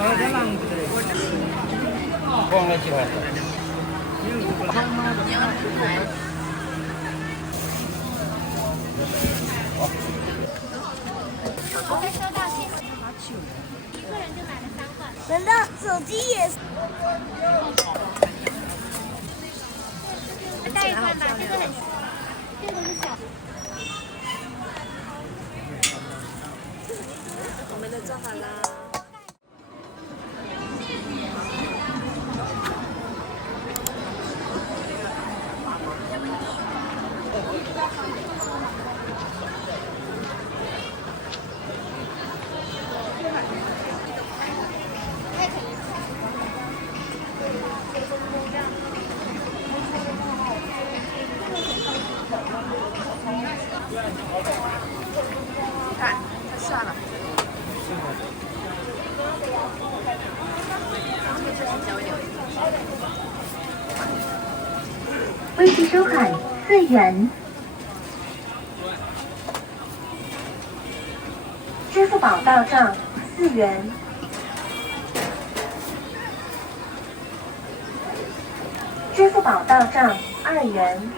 光了几块。再收到，谢谢。一个人就买了3个。难道手机也是？带一罐吧，这个很，这个是小。我们的做好啦。看，它下了。微信收款4元，支付宝到账4元，支付宝到账2元。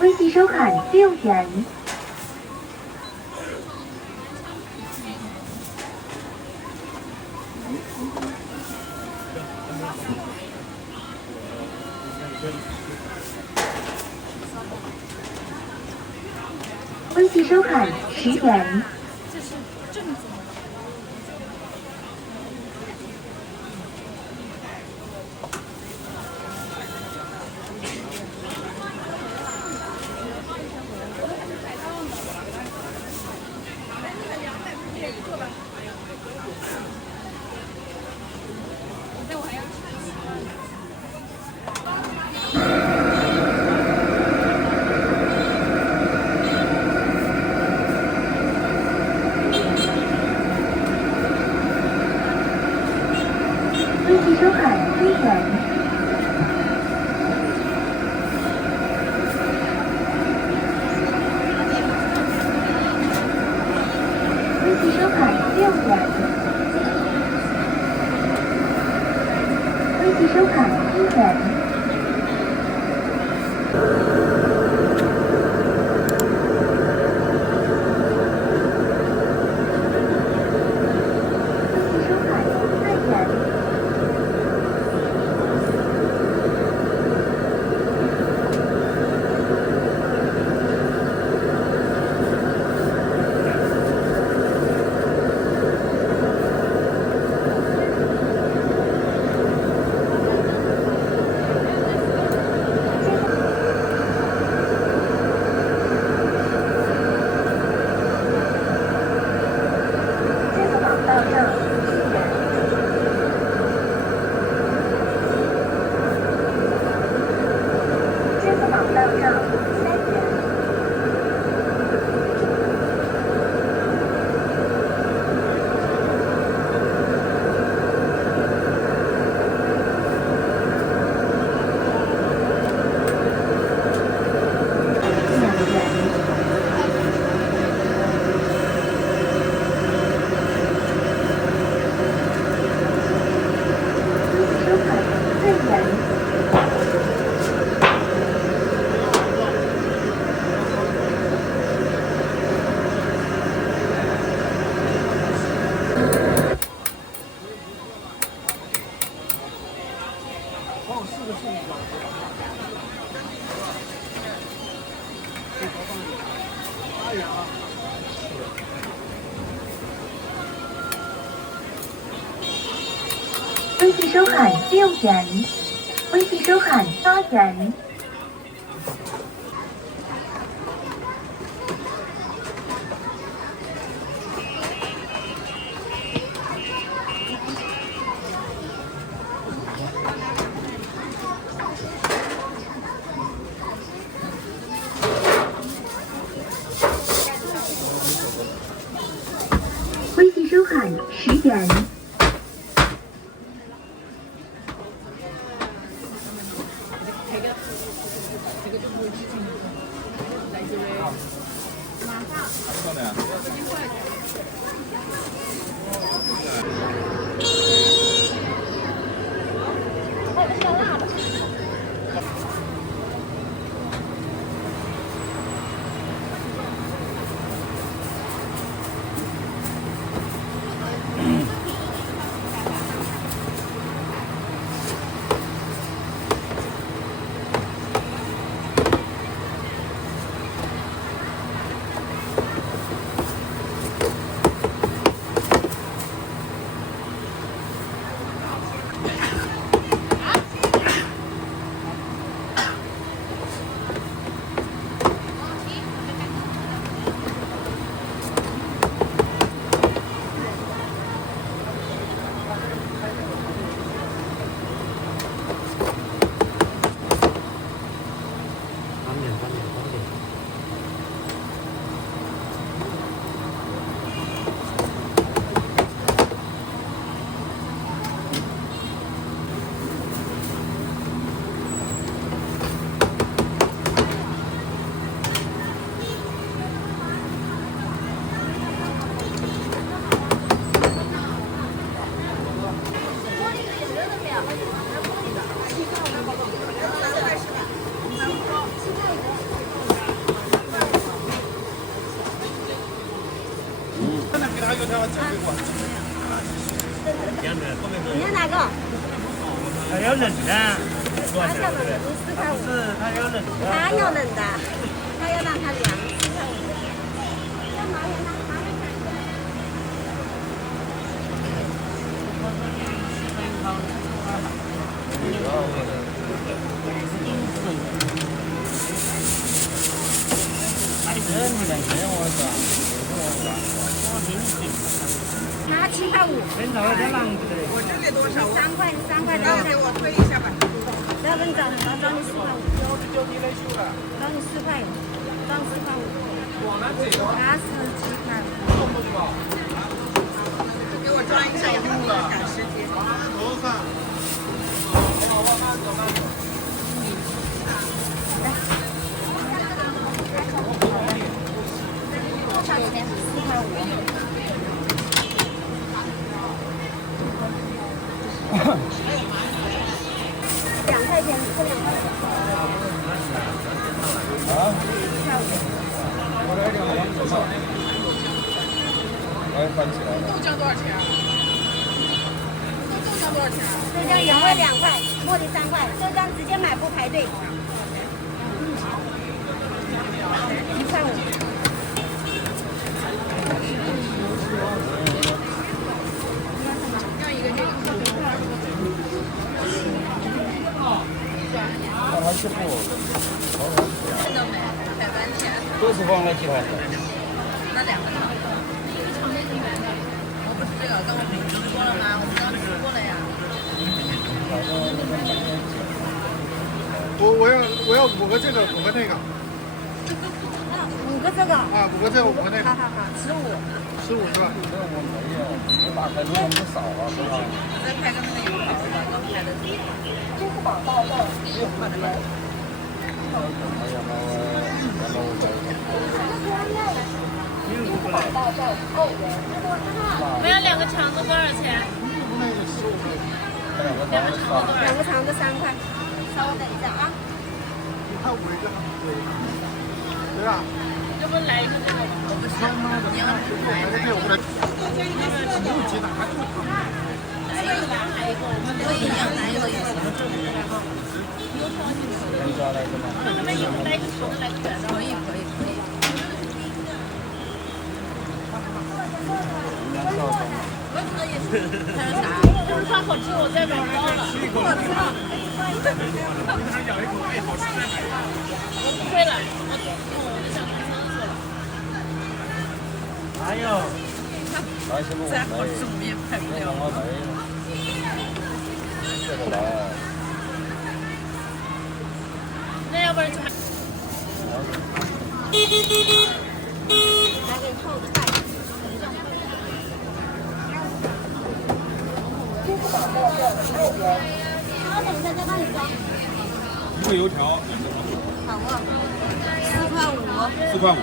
微信收款6元，微信收款10元。这是正宗的。微信收款1元，微信收款6元，微信收款1元。微信收款6元，微信收款8元。微信收款10元。漂亮。你要哪个？它要冷的，它要冷的，4块5。是它要冷的。它要冷的，它要让它凉，4块5。要麻圆吗？麻圆它7块5。分到点狼不得。我这里多少？ 3块多。给我推一下吧。不要跟找，找你4块5。找你4块，找你4块5。它是7块5。给我装一下，我们赶时间。多少钱？4块5。2块钱，扣2块钱。啊？哎，翻起来了。豆浆多少钱？豆浆多少钱？豆浆原味2块，茉莉3块，豆浆直接买不排队。1块5。要一个这个。看它师傅，看到没？100块钱。都是放了几块钱。那2个长的。我不是这个，跟我们直播了吗？我们刚直播了呀。我要5个这个，5个那个。 5个这个。啊，5个这个，5个那个。好好好，15。15是吧？这我没有，我打开量不少啊，是吧？再拍个那个油条吧，刚拍的。支付宝到账6元。支付宝到账2元。我要2个长的多少钱？2个长的3块。稍微等一下啊。你看5个，对吧？要不来一个这个？我不是，你要来个这个，我来。没有鸡蛋，还有。来一个吧，来一个。我一样，来一个也行。那边有来一个长的，来个短的。可以。还有啥？就是它好吃，我再买包了。我知道。咬一口，哎，好吃再买。我不会了，我就想看上去了。还有，再好吃我们也拍不了。那要不然就还。来给你凑个菜。支付宝到账2元。稍等一下，再帮你装。1个油条，2个糖。好啊，4块5。4块5。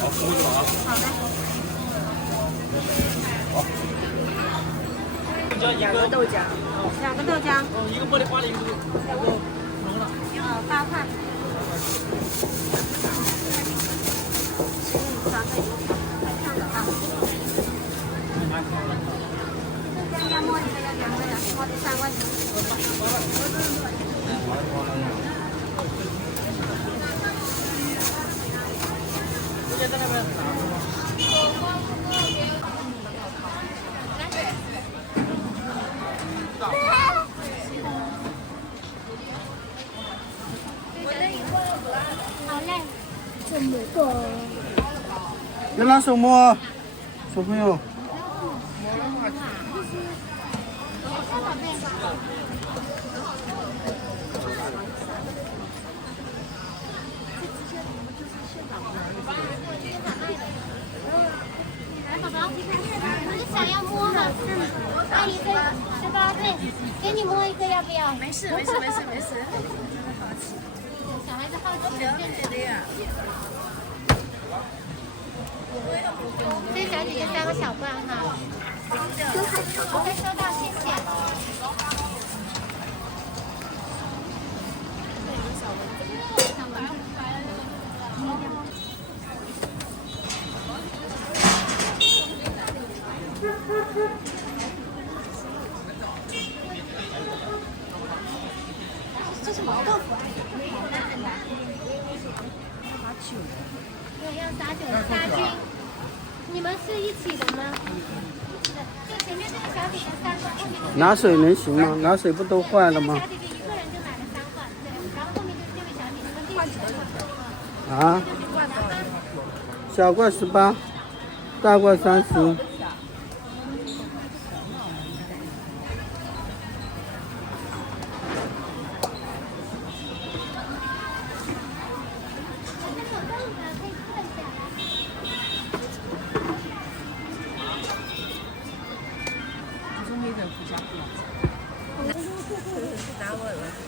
好，服务就好啊。好的。好。2个豆浆。2个豆浆。一个茉莉花的，一个普通的。8块。3个太烫了啊。这个要茉莉的要2个呀，茉莉3块钱。好嘞，这么多。别拿手摸，小朋友。来，宝宝，你想要摸吗？阿姨可以，对吧？对，给你摸一个，要不要？没事。小孩子好奇。这小姐姐3个小罐哈。OK， 收到，谢谢。这是毛豆腐。我要撒酒杀菌。你们是一起的吗？就前面这个小姐姐3罐，后面拿水能行吗？拿水不都坏了吗？小姐姐一个人就买了3罐，对，然后后面就是这位小姐姐跟第几个？啊？小罐18，大罐30。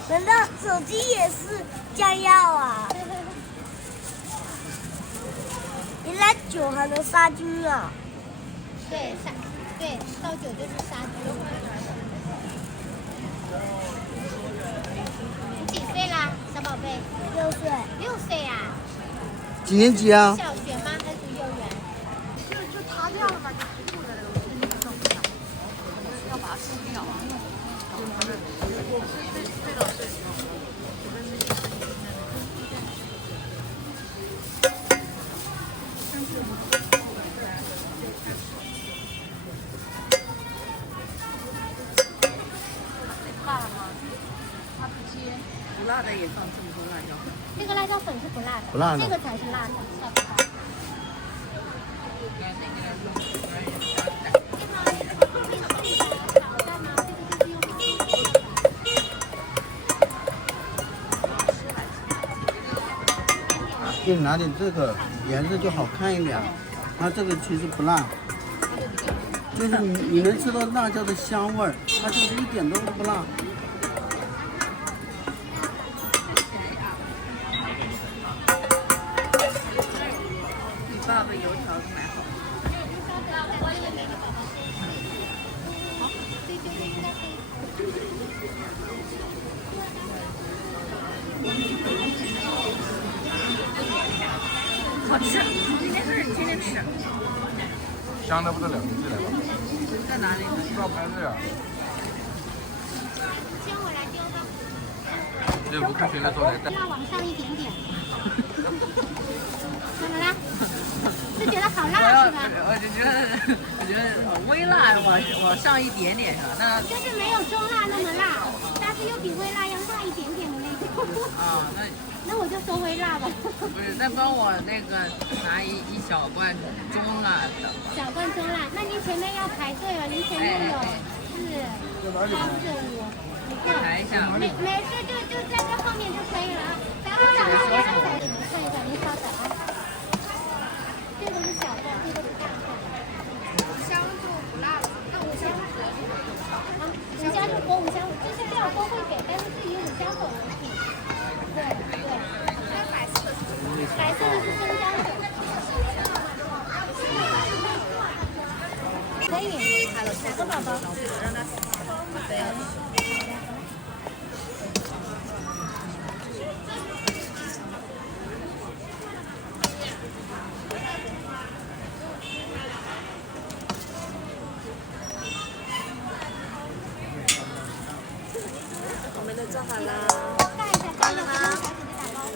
难道手机也是酱药啊？原来酒还能杀菌啊！对，倒酒就是杀菌。你几岁啦，小宝贝6岁。？6岁呀？几年级啊？小学吗？还是幼儿园？就塌掉了嘛，就糊在那个弄不上，要把它吃掉啊。不辣的也放这么多辣椒粉。这个辣椒粉是不辣的，不辣的这个才是辣的，小宝宝。给你拿点这个，颜色就好看一点。它这个其实不辣，就是你能吃到辣椒的香味儿，它就是一点都不辣。你爸爸油条都买好。好吃，从今天开始你天天吃。香的不得了，你进来吧。在哪里？照牌子呀。先我来丢吧。这不科学的做的。要往上一点点。怎么了？是觉得好辣是吧？我觉得微辣往上一点点是吧？那就是没有中辣那么辣，但是又比微辣要辣一点点的那种。啊，那我就说微辣吧。不是，那帮我那个拿一小罐中辣的。小罐中辣，那您前面要排队了，您前面有4、3、4、5，排一下。没事，就在这后面就可以了啊。咱们找到两个，你们看一下，您稍等啊。这个是小罐，这个是大罐。香就不辣了，那五香啊，五香就裹5香粉为主。对对，白色的是生姜粉。可以，哪个宝宝？让他对。我们都做好了，盖一下，盖一下，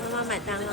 妈妈买单了。